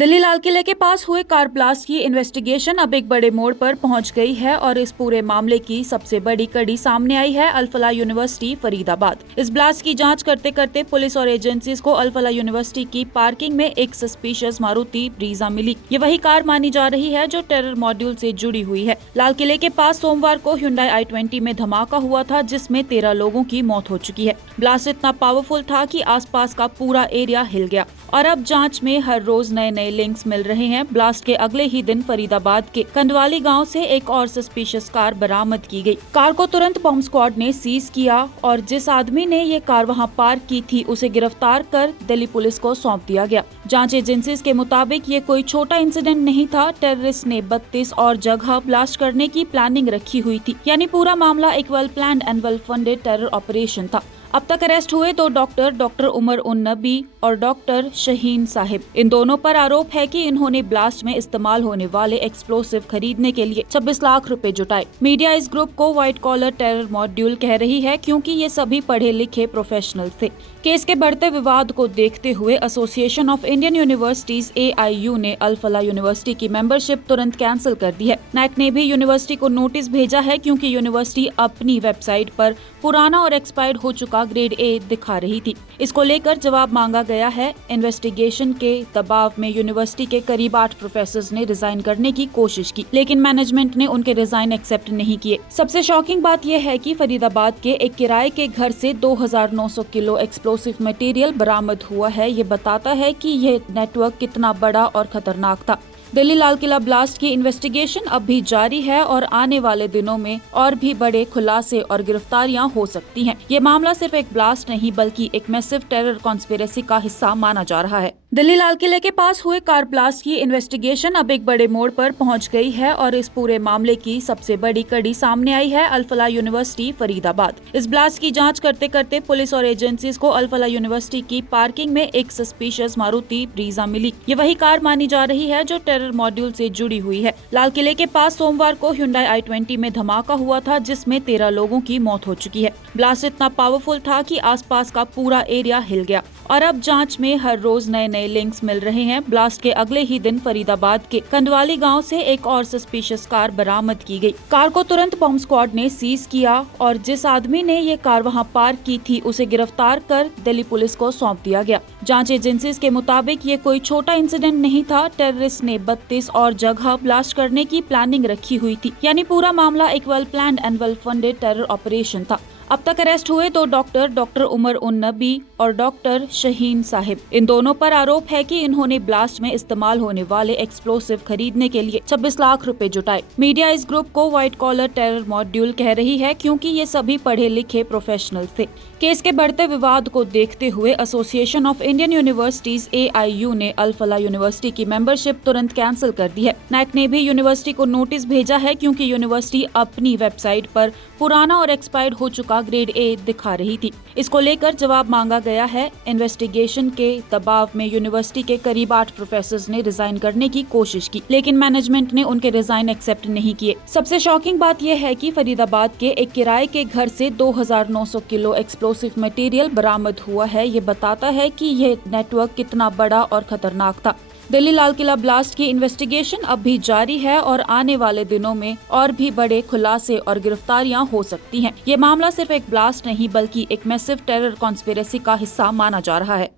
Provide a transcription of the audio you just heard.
दिल्ली लाल किले के पास हुए कार ब्लास्ट की इन्वेस्टिगेशन अब एक बड़े मोड़ पर पहुंच गई है और इस पूरे मामले की सबसे बड़ी कड़ी सामने आई है अल फलाह यूनिवर्सिटी फरीदाबाद। इस ब्लास्ट की जांच करते करते पुलिस और एजेंसीज को अल फलाह यूनिवर्सिटी की पार्किंग में एक सस्पिशियस मारुति ब्रीजा मिली। ये वही कार मानी जा रही है जो टेरर मॉड्यूल से जुड़ी हुई है। लाल किले के पास सोमवार को Hyundai i20 में धमाका हुआ था जिसमें 13 लोगों की मौत हो चुकी है। ब्लास्ट इतना पावरफुल था कि आसपास का पूरा एरिया हिल गया और अब जांच में हर रोज नए लिंक्स मिल रहे हैं। ब्लास्ट के अगले ही दिन फरीदाबाद के कंडवाली गांव से एक और सस्पिशियस कार बरामद की गई। कार को तुरंत बॉम्ब स्क्वाड ने सीज किया और जिस आदमी ने ये कार वहां पार्क की थी उसे गिरफ्तार कर दिल्ली पुलिस को सौंप दिया गया। जांच एजेंसीज के मुताबिक ये कोई छोटा इंसिडेंट नहीं था। टेररिस्ट ने 32 और जगह ब्लास्ट करने की प्लानिंग रखी हुई थी, यानी पूरा मामला एक well planned and well funded terror operation था। अब तक अरेस्ट हुए दो डॉक्टर उमर उन नबी और डॉक्टर शहीन साहिब। इन दोनों पर आरोप है कि इन्होंने ब्लास्ट में इस्तेमाल होने वाले एक्सप्लोसिव खरीदने के लिए 26 लाख रुपए जुटाए। मीडिया इस ग्रुप को व्हाइट कॉलर टेरर मॉड्यूल कह रही है क्योंकि ये सभी पढ़े लिखे प्रोफेशनल थे। केस के बढ़ते विवाद को देखते हुए association of Indian universities AIU ने अल फलाह यूनिवर्सिटी की मेंबरशिप तुरंत कैंसिल कर दी है। NAC ने भी यूनिवर्सिटी को नोटिस भेजा है क्योंकि यूनिवर्सिटी अपनी वेबसाइट पर पुराना और एक्सपायर्ड हो चुका ग्रेड A दिखा रही थी। इसको लेकर जवाब मांगा गया है। इन्वेस्टिगेशन के दबाव में यूनिवर्सिटी के करीब 8 प्रोफेसर्स ने रिजाइन करने की कोशिश की, लेकिन मैनेजमेंट ने उनके रिजाइन एक्सेप्ट नहीं किए। सबसे शॉकिंग बात यह है कि फरीदाबाद के एक किराए के घर से 2900 किलो एक्सप्लोसिव मटेरियल बरामद हुआ है। ये बताता है कि यह नेटवर्क कितना बड़ा और खतरनाक था। दिल्ली लाल किला ब्लास्ट की इन्वेस्टिगेशन अब भी जारी है और आने वाले दिनों में और भी बड़े खुलासे और गिरफ्तारियां हो सकती हैं। ये मामला सिर्फ एक ब्लास्ट नहीं बल्कि एक मैसिव टेरर कॉन्स्पिरेसी का हिस्सा माना जा रहा है। दिल्ली लाल किले के पास हुए कार ब्लास्ट की इन्वेस्टिगेशन अब एक बड़े मोड़ पर पहुंच गई है और इस पूरे मामले की सबसे बड़ी कड़ी सामने आई है अल फलाह यूनिवर्सिटी फरीदाबाद। इस ब्लास्ट की जांच करते करते पुलिस और एजेंसीज को अल फलाह यूनिवर्सिटी की पार्किंग में एक सस्पिशियस मारुति ब्रीजा मिली। ये वही कार मानी जा रही है जो टेरर मॉड्यूल से जुड़ी हुई है। लाल किले के पास सोमवार को Hyundai i20 में धमाका हुआ था जिसमें 13 लोगों की मौत हो चुकी है। ब्लास्ट इतना पावरफुल था कि आसपास का पूरा एरिया हिल गया और अब जांच में हर रोज नए लिंक्स मिल रहे हैं। ब्लास्ट के अगले ही दिन फरीदाबाद के कंडवाली गांव से एक और सस्पिशियस कार बरामद की गई। कार को तुरंत बॉम्ब स्क्वाड ने सीज किया और जिस आदमी ने ये कार वहां पार्क की थी उसे गिरफ्तार कर दिल्ली पुलिस को सौंप दिया गया। जांच एजेंसीज के मुताबिक ये कोई छोटा इंसिडेंट नहीं था। टेररिस्ट ने 32 और जगह ब्लास्ट करने की प्लानिंग रखी हुई थी, यानी पूरा मामला एक well planned and well funded terror operation था। अब तक अरेस्ट हुए दो डॉक्टर उमर उन नबी और डॉक्टर शहीन साहिब। इन दोनों पर आरोप है कि इन्होंने ब्लास्ट में इस्तेमाल होने वाले एक्सप्लोसिव खरीदने के लिए 26 लाख रुपए जुटाए। मीडिया इस ग्रुप को व्हाइट कॉलर टेरर मॉड्यूल कह रही है क्योंकि ये सभी पढ़े लिखे प्रोफेशनल थे। केस के बढ़ते विवाद को देखते हुए association of Indian universities AIU ने अल फलाह यूनिवर्सिटी की मेंबरशिप तुरंत कैंसिल कर दी है। NAC ने भी यूनिवर्सिटी को नोटिस भेजा है क्योंकि यूनिवर्सिटी अपनी वेबसाइट पर पुराना और एक्सपायर्ड हो चुका ग्रेड A दिखा रही थी। इसको लेकर जवाब मांगा गया है। इन्वेस्टिगेशन के दबाव में यूनिवर्सिटी के करीब 8 प्रोफेसर्स ने रिजाइन करने की कोशिश की, लेकिन मैनेजमेंट ने उनके रिजाइन एक्सेप्ट नहीं किए। सबसे शॉकिंग बात यह है कि फरीदाबाद के एक किराए के घर से 2900 किलो एक्सप्लोसिव मटेरियल बरामद हुआ है। ये बताता है कि यह नेटवर्क कितना बड़ा और खतरनाक था। दिल्ली लाल किला ब्लास्ट की इन्वेस्टिगेशन अब भी जारी है और आने वाले दिनों में और भी बड़े खुलासे और गिरफ्तारियां हो सकती हैं। ये मामला सिर्फ एक ब्लास्ट नहीं बल्कि एक मैसिव टेरर कॉन्स्पिरेसी का हिस्सा माना जा रहा है।